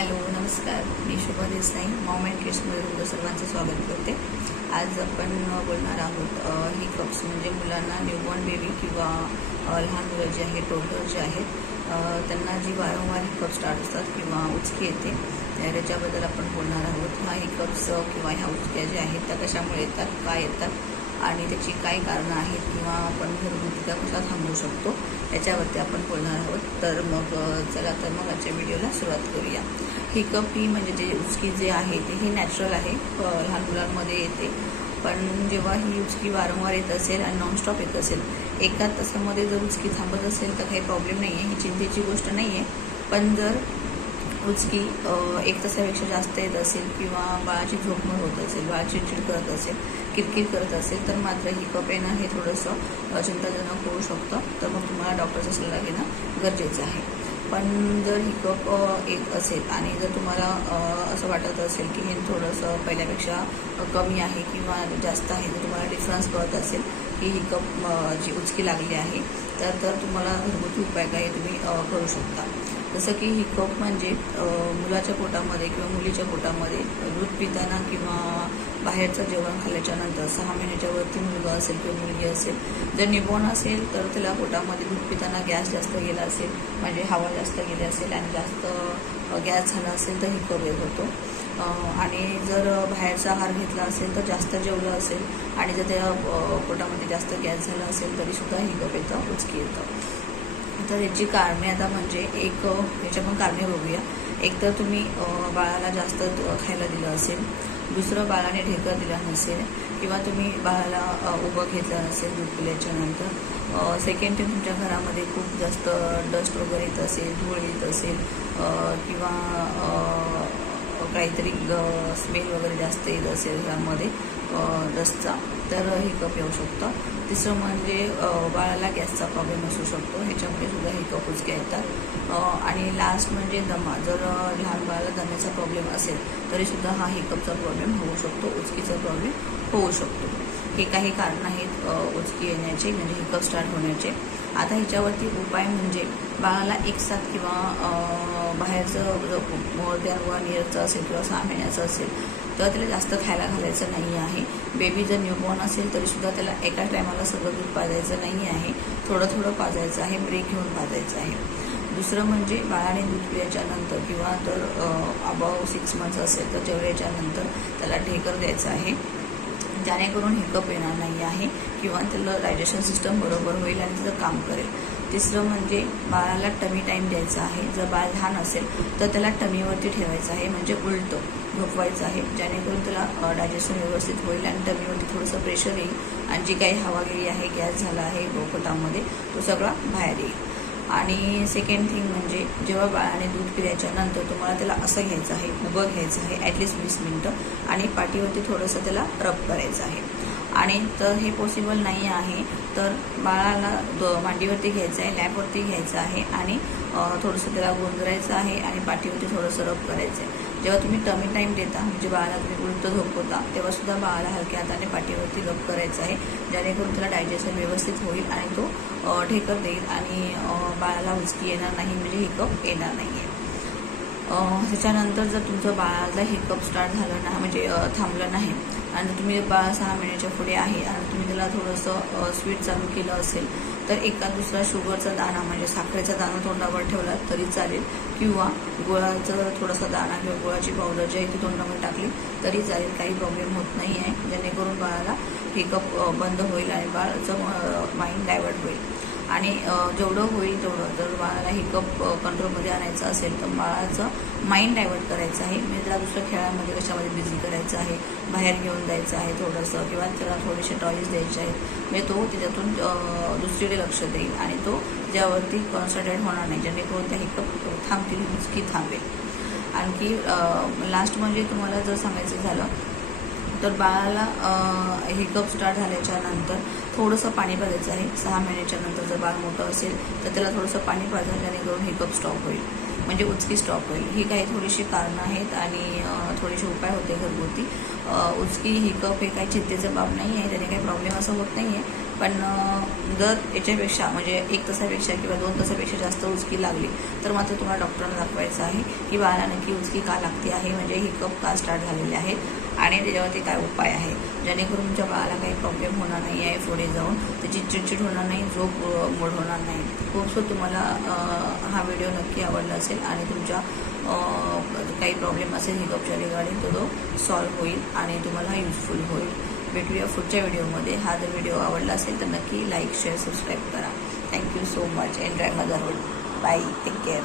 Hello नमस्कार, मी Shubha Desai Maugham and किड्समध्ये तुमचं सर्वांचं स्वागत करते। आज आपण बोलणार आहोत हिकअप्स म्हणजे मुलांना न्यूबॉर्न बेबी किंवा लहान मुलं जे आहेत टोडलर जे आहेत त्यांना जी वारंवार हिकअप स्टार्ट असतात किंवा उचकी येते त्याच्याबद्दल आपण बोलणार आहोत। हा हिकअप्स किंवा ह्या उचक्या ज्या आहेत त्या कशामुळे येतात, काय येतात आणि त्याची काय कारणं आहेत किंवा आपण घरगुती त्या कशा थांबवू शकतो याच्यावरती आपण बोलणार आहोत। तर मग चला तर मग आजच्या व्हिडिओला सुरुवात करूया। हिकअप ही म्हणजे जे उचकी जे आहे ते ही नॅचरल आहे, लहान मुलांमध्ये येते। पण जेव्हा ही उचकी वारंवार येत असेल आणि नॉनस्टॉप येत असेल, एका तासामध्ये जर उचकी थांबत असेल तर काही प्रॉब्लेम नाही आहे, ही चिंतेची गोष्ट नाही आहे। पण जर उचकी एक तासापेक्षा जास्त येत असेल किंवा बाळाची झोपमोड होत असेल, बाळ चिडचिड करत असेल, किरकिर करत असेल तर मात्र हिकअप येणं हे थोडंसं चिंताजनक होऊ शकतं। तर मग तुम्हाला डॉक्टरचा सल्ला घेणं गरजेचं आहे। पण जर हिकअप येत असेल आणि जर तुम्हाला असं वाटत असेल की हे थोडंसं पहिल्यापेक्षा कमी आहे किंवा जास्त आहे, जर तुम्हाला डिफरन्स कळत असेल की हिकअप जी उचकी लागली आहे तर तुम्हाला घरगुती उपाय काही तुम्ही करू शकता। जसं की हिकअप म्हणजे मुलाच्या पोटामध्ये किंवा मुलीच्या पोटामध्ये दूध पिताना किंवा बाहेरचं जेवण खाल्ल्याच्या नंतर 6 महिन्याच्या वरती मुलगा असेल किंवा मुलगी असेल, जर न्यूबॉर्न असेल तर त्याला पोटामध्ये दूध पिताना गॅस जास्त गेला असेल, म्हणजे हवा जास्त गेली असेल आणि जास्त गॅस झाला असेल तर हिकअप येत होतो। आणि जर बाहेरचा आहार घेतला असेल तर जास्त जेवलं असेल आणि जर त्या पोटामध्ये जास्त गॅस झाला असेल तरीसुद्धा हिकअप येतं, उचकी येतं। तर याची कारणे आता म्हणजे याच्या पण कारणे बघूया। एक तर तुम्ही बाळाला जास्त खायला दिलं असेल, दुसरं बाळाने ढेकर दिला नसेल किंवा तुम्ही बाळाला उभं घेतलं नसेल दूध पिल्याच्या नंतर, सेकंड थिंग तुमच्या घरामध्ये खूप जास्त डस्ट वगैरे येत असेल, धूळ येत असेल किंवा काहीतरी स्मेल वगैरे जास्त येत असेल घरामध्ये डस्टचा, तर हिकअप येऊ शकतं। तिसरं म्हणजे बाळाला गॅसचा प्रॉब्लेम असू शकतो, ह्याच्यामुळे सुद्धा हिकअप उचक्या येतात। आणि लास्ट म्हणजे दमा, जर लहान बाळाला दम्याचा प्रॉब्लेम असेल तरीसुद्धा हा हिकअपचा प्रॉब्लेम होऊ शकतो, उचकीचा प्रॉब्लेम होऊ शकतो। हे काही कारण आहेत उचकी येण्याचे म्हणजे हिकअप स्टार्ट होण्याचे। आता ह्याच्यावरती उपाय म्हणजे बाळाला एक साथ किंवा बाहेरचं जर मोर दॅन 1 इयरचं असेल किंवा 6 महिन्याचं असेल तर त्याला जास्त खायला घालायचं नाही आहे। बेबी जर न्यूबॉर्न असेल तरीसुद्धा त्याला एका टायमाला सगळं दूध पाजायचं नाही आहे, थोडं थोडं पाजायचं आहे, ब्रेक घेऊन पाजायचं आहे। दुसरं म्हणजे बाळाने दूध पिल्याच्या नंतर किंवा तर अबाव 6 मंथ्स असेल तर जेवढ्याच्या नंतर त्याला ढेकर द्यायचं आहे, जेणेकरून हिकअप येणार नाही आहे किंवा त्याला डायजेशन सिस्टम बरोबर होईल आणि त्याचं काम करेल। तिसरं म्हणजे बाळाला टमी टाईम द्यायचा आहे। जर बाळ लहान असेल तर त्याला टमीवरती ठेवायचं आहे, म्हणजे उलटं झोपवायचं आहे, जेणेकरून त्याला डायजेशन व्यवस्थित होईल आणि टमीवरती थोडंसं प्रेशर येईल आणि जी काही हवा गेली आहे, गॅस झाला आहे पोटामध्ये, तो सगळा बाहेर येईल। आणि सेकंड थिंग म्हणजे जेव्हा बाळाने दूध पिल्याच्या नंतर तुम्हाला त्याला असं घ्यायचं आहे, उभं घ्यायचं आहे ॲटलिस्ट 20 मिनटं आणि पाठीवरती थोडंसं त्याला रब करायचं आहे। आणि तर हे पॉसिबल नाही आहे तर बाळाला मांडीवरती घ्यायचं आहे, लॅपवरती घ्यायचं आहे आणि थोडंसं त्याला गोंजरायचं आहे आणि पाठीवरती थोडंसं रब करायचं आहे। जेव्हा तुम्ही टमी टाईम देता म्हणजे बाळाला तुम्ही उलटं झोपवता तेव्हासुद्धा बाळाला हलक्या हाताने पाठीवरती रब करायचं आहे, जेणेकरून त्याला डायजेशन व्यवस्थित होईल आणि तो ढेकर देईल आणि बाळाला उचकी येणार नाही, म्हणजे हिकअप येणार नाही आहे। त्याच्यानंतर जर तुमचं बाळाला हिकअप स्टार्ट झालं ना म्हणजे थांबलं नाही आणि तुम्ही बाळ 6 महिन्याच्या पुढे आहे आणि तुम्ही त्याला थोडंसं स्वीट चालू केलं असेल तर एका दुसरा शुगरचा दाणा म्हणजे साखरेचा दाणा तोंडावर ठेवला तरी चालेल किंवा गुळाचा थोडासा दाणा किंवा गुळाची पावडर जी आहे ती तोंडावर टाकली तरी चालेल, काही प्रॉब्लेम होत नाही आहे, जेणेकरून बाळाला हिकअप बंद होईल आणि बाळाचं माइंड डायवर्ट होईल। आणि जेवढं होईल तेवढं जर बाळाला हिकअप कंट्रोलमध्ये आणायचं असेल तर बाळाचं माइंड डायवर्ट करायचं आहे, म्हणजे त्याला दुसऱ्या खेळामध्ये कशामध्ये बिझी करायचं आहे, बाहेर घेऊन जायचं आहे थोडंसं किंवा त्याला थोडेसे टॉईज द्यायचे आहेत, म्हणजे तो त्याच्यातून दुसरीकडे लक्ष देईल आणि तो त्याच्यावरती कॉन्सन्ट्रेट होणार नाही, जेणेकरून त्या हिकअप थांबतील, उचकी थांबेल। आणखी लास्ट म्हणजे तुम्हाला जर सांगायचं झालं तर बाळाला हिकअप स्टार्ट झाल्याच्या नंतर थोडंसं पाणी पाजायचं आहे। 6 महिन्याच्या नंतर जर बाळ मोठं असेल तर त्याला थोडंसं पाणी पाजा, जेणेकरून हिकअप स्टॉप होईल, म्हणजे उचकी स्टॉप होईल। ही काही थोडीशी कारणं आहेत आणि थोडेसे उपाय होते घरगुती। उचकी हिकअप हे काही चिंतेचं बाब नाही आहे, त्याने काही प्रॉब्लेम असं होत नाही आहे, पण जर याच्यापेक्षा म्हणजे 1 तासापेक्षा किंवा 2 तासापेक्षा जास्त उचकी लागली तर मात्र तुम्हाला डॉक्टरांना दाखवायचं आहे की बाळाला नक्की उचकी का लागते आहे, म्हणजे हिकअप का स्टार्ट झालेले आहेत आणि त्याच्यावरती काय उपाय आहे, जेणेकरून तुमच्या बाळाला काही प्रॉब्लेम होणार नाही आहे, पुढे जाऊन त्याची चिडचिड होणार नाही, झोप मोड होणार नाही. होपसो तुम्हाला हा व्हिडिओ नक्की आवडला असेल आणि तुमच्या काही प्रॉब्लेम असेल हिकअपच्या रिगार्डिंग तो सॉल्व्ह होईल आणि तुम्हाला युजफुल होईल. भेटूया पुढच्या व्हिडिओमध्ये. हा जर व्हिडिओ आवडला असेल तर नक्की लाईक शेअर सबस्क्राईब करा. Thank you so much. Enjoy motherhood. Bye. Take care.